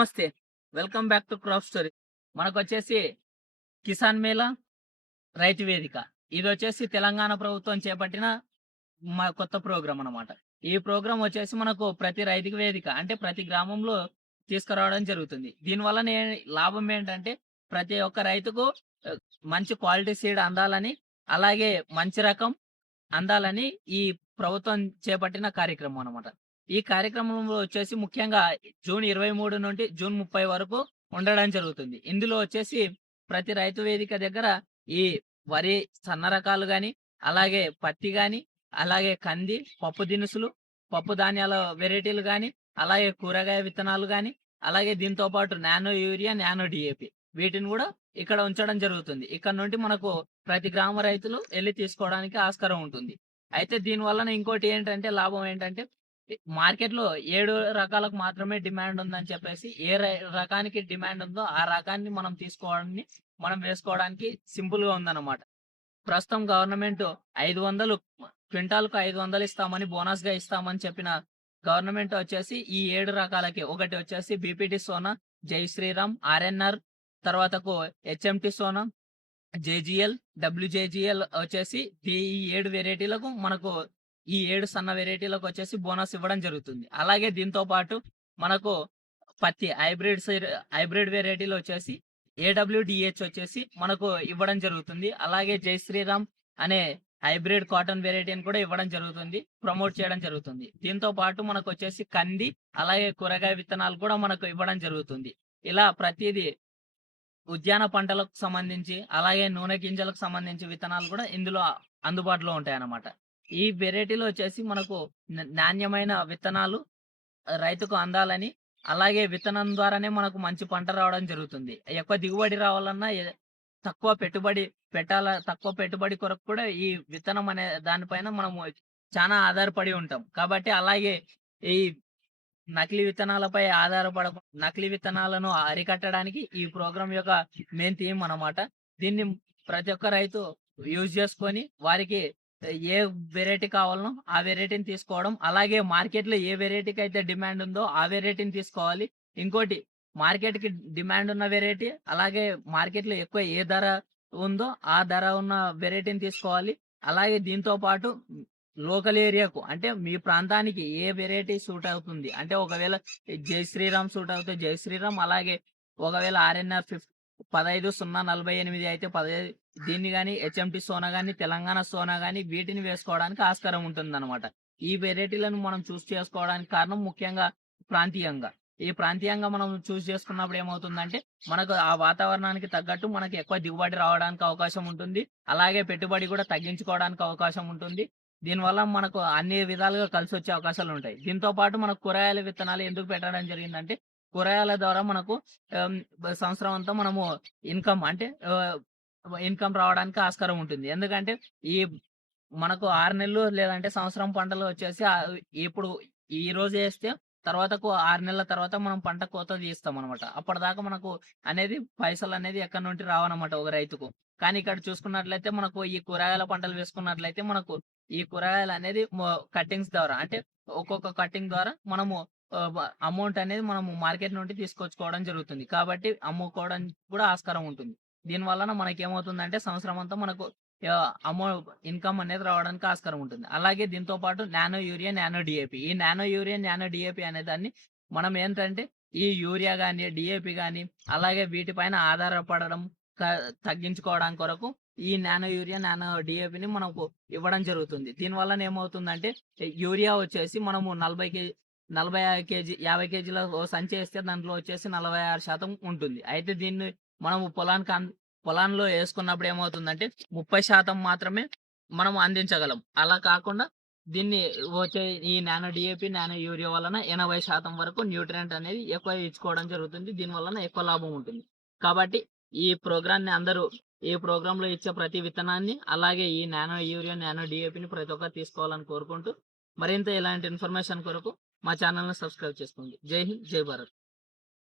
నమస్తే. Welcome back to crop story. మనకొచ్చేసి కిసాన్ మేళా, రైతు వేదిక. ఇదొచ్చేసి తెలంగాణ ప్రభుత్వం చేపట్టిన కొత్త ప్రోగ్రామ్ అన్నమాట. ఈ ప్రోగ్రామ్ వచ్చేసి మనకు ప్రతి రైతు వేదిక అంటే ప్రతి గ్రామంలో తీసుకురావడం జరుగుతుంది. దీనివల్లనే లాభం ఏంటంటే ప్రతి ఒక్క రైతుకు ఆహ్, మంచి క్వాలిటీ సీడ్ అందాలని, అలాగే మంచి రకం అందాలని ఈ ప్రభుత్వం చేపట్టిన కార్యక్రమం అన్నమాట. ఈ కార్యక్రమంలో వచ్చేసి ముఖ్యంగా జూన్ 23 నుండి జూన్ 30 వరకు ఉండడం జరుగుతుంది. ఇందులో వచ్చేసి ప్రతి రైతు వేదిక దగ్గర ఈ వరి సన్న రకాలు గాని, అలాగే పత్తి గాని, అలాగే కంది, పప్పు దినుసులు, పప్పు ధాన్యాల వెరైటీలు గాని, అలాగే కూరగాయ విత్తనాలు గాని, అలాగే దీంతో పాటు నానో యూరియా, నానో డీఏపీ వీటిని గూడా ఇక్కడ ఉంచడం జరుగుతుంది. ఇక్కడ నుండి మనకు ప్రతి గ్రామ రైతులు ఎళ్లి తీసుకోవడానికి ఆస్కారం ఉంటుంది. అయితే దీని వలన ఇంకోటి ఏంటంటే లాభం ఏంటంటే మార్కెట్‌లో 7 రకాలకు మాత్రమే డిమాండ్ ఉందని చెప్పేసి ఏ రకానికి డిమాండ్ ఉందో ఆ రకాన్ని మనం వేసుకోవడానికి సింపుల్‌గా ఉందన్నమాట. ప్రస్తుతం గవర్నమెంట్ 500 క్వింటాల్‌కు 500 ఇస్తామని బోనస్‌గా ఇస్తామని చెప్పిన గవర్నమెంట్ వచ్చేసి ఈ 7 రకాలకి ఒకటి వచ్చేసి బీపీటీ సోనా, జై శ్రీరామ్, ఆర్ఎన్ఆర్ తర్వాతకు హెచ్ఎంటీ సోనా, జేజీఎల్, డబ్ల్యూజేజీఎల్ వచ్చేసి ఈ 7 వేరైటీలకు మనకు ఈ 7 సన్న వేరైటీలకొచ్చేసి బోనస్ ఇవ్వడం జరుగుతుంది. అలాగే దీంతో పాటు మనకు పత్తి హైబ్రిడ్ వేరైటీలో వచ్చేసి ఏడబ్ల్యూడీహెచ్ వచ్చేసి మనకు ఇవ్వడం జరుగుతుంది. అలాగే జై శ్రీరామ్ అనే హైబ్రిడ్ కాటన్ వేరైటీని కూడా ఇవ్వడం జరుగుతుంది. ప్రమోట్ చేయడం జరుగుతుంది. దీంతో పాటు మనకొచ్చేసి కంది, అలాగే కూరగాయ విత్తనాలు కూడా మనకు ఇవ్వడం జరుగుతుంది. ఇలా ప్రతీదీ ఉద్యాన పంటలకు సంబంధించి, అలాగే నూనె గింజలకు సంబంధించి విత్తనాలు కూడా ఇందులో అందుబాటులో ఉంటాయన్నమాట. ఈ వేరైటీలో వచ్చేసి మనకు నాణ్యమైన విత్తనాలు రైతుకు అందాలని, అలాగే విత్తనం ద్వారానే మనకు మంచి పంట రావడం జరుగుతుంది. ఎక్కువ దిగుబడి రావాలన్నా తక్కువ పెట్టుబడి కొరకు కూడా ఈ విత్తనం అనే దానిపైన మనము చానా ఆధారపడి ఉంటాం. కాబట్టి అలాగే ఈ నకిలీ విత్తనాలను అరికట్టడానికి ఈ ప్రోగ్రామ్ యొక్క మెయిన్ థీమ్ అన్నమాట. దీన్ని ప్రతి ఒక్క రైతు యూజ్ చేసుకొని వారికి ఏ వేరైటీ కావాలనో ఆ వేరైటీని తీసుకోవడం. అలాగే మార్కెట్‌లో ఏ వేరైటీకి అయితే డిమాండ్ ఉందో ఆ వేరైటీని తీసుకోవాలి. ఇంకోటి మార్కెట్‌కి డిమాండ్ ఉన్న వేరైటీ, అలాగే మార్కెట్‌లో ఎక్కువ ఏ ధర ఉందో ఆ ధర ఉన్న వేరైటీని తీసుకోవాలి. అలాగే దీంతో పాటు లోకల్ ఏరియాకు అంటే మీ ప్రాంతానికి ఏ వేరైటీ సూట్ అవుతుంది. అంటే ఒకవేళ జై శ్రీరామ్ సూట్ అవుతే జై శ్రీరామ్, అలాగే ఒకవేళ ఆర్ఎన్ఆర్ 15-0-48 అయితే 15 దీన్ని గాని, హెచ్ఎంటీ సోనా గాని, తెలంగాణ సోనా గాని వీటిని వేసుకోవడానికి ఆస్కారం ఉంటుందన్నమాట. ఈ వేరైటీలను మనం చేసుకోవడానికి కారణం ముఖ్యంగా ప్రాంతీయంగా. ఈ ప్రాంతీయంగా మనం చేసుకున్నప్పుడు ఏమవుతుందంటే, మనకు ఆ వాతావరణానికి తగ్గట్టు మనకి ఎక్కువ దిగుబడి రావడానికి అవకాశం ఉంటుంది. అలాగే పెట్టుబడి కూడా తగ్గించుకోవడానికి అవకాశం ఉంటుంది. దీనివల్ల మనకు అన్ని విధాలుగా కలిసొచ్చే అవకాశాలుంటాయి. దీంతో పాటు మనకు కూరగాయల విత్తనాలు ఎందుకు పెట్టడం జరిగిందంటే, కూరగాయల ద్వారా మనకు సంవత్సరం అంతా మనము ఇన్‌కమ్ అంటే ఇన్‌కమ్ రావడానికి ఆస్కారం ఉంటుంది. ఎందుకంటే ఈ మనకు 6 నెలలు లేదంటే సంవత్సరం పంటలు వచ్చేసి ఇప్పుడు ఈరోజు ఏస్తే తర్వాతకు 6 నెలల తర్వాత మనం పంట కోత తీస్తామనమాట. అప్పటిదాకా మనకు అనేది పైసలనేది ఎక్కడి నుండి రావనమాట ఒక రైతుకు. కానీ ఇక్కడ చూసుకున్నట్లయితే మనకు ఈ కూరగాయల పంటలు వేసుకున్నట్లయితే మనకు ఈ కూరగాయలనేది కట్టింగ్స్ ద్వారా అంటే ఒక్కొక్క కట్టింగ్ ద్వారా మనము అమౌంట్ అనేది మనము మార్కెట్ నుండి తీసుకొచ్చుకోవడం జరుగుతుంది. కాబట్టి అమ్ముకోవడానికి కూడా ఆస్కారం ఉంటుంది. దీని వలన మనకేమవుతుందంటే సంవత్సరం అంతా మనకు ఆహ్, అమౌ ఇన్‌కమ్ అనేది రావడానికి ఆస్కారం ఉంటుంది. అలాగే దీంతో పాటు నానో యూరియా, నానో డీఏపీ. ఈ నానో యూరియా, నానో డీఏపీ అనే దాన్ని మనం ఏంటంటే ఈ యూరియా గాని, డీఏపీ గాని అలాగే వీటిపైన ఆధారపడడం క తగ్గించుకోవడం కొరకు ఈ నానో యూరియా, నానో డీఏపీని మనకు ఇవ్వడం జరుగుతుంది. దీని వలన ఏమవుతుందంటే యూరియా వచ్చేసి మనము 45 కేజీ 50 కేజీల ఓ సంచి ఏస్తే దాంట్లో వచ్చేసి 46% ఉంటుంది. అయితే దీన్ని మనము పొలంలో యేసుకున్నప్పుడు ఏమవుతుందంటే 30% మాత్రమే మనం అందించగలం. అలా కాకుండా దీన్ని వచ్చే ఈ నానో డీఏపీ, నానో యూరియా వలన 80% వరకు న్యూట్రియంట్ అనేది ఎక్కువ ఇచ్చుకోవడం జరుగుతుంది. దీని వలన ఎక్కువ లాభం ఉంటుంది. కాబట్టి ఈ ప్రోగ్రామ్‌ని అందరూ ఈ ప్రోగ్రామ్‌లో ఇచ్చే ప్రతి విత్తనాన్ని, అలాగే ఈ నానో యూరియా, నానో డీఏపీని ప్రతి ఒక్కరు తీసుకోవాలని కోరుకుంటూ, మరింత ఇలాంటి ఇన్ఫర్మేషన్ కొరకు మా ఛానెల్‌ని సబ్స్క్రైబ్ చేసుకోండి. జై హింద్, జై భారత్.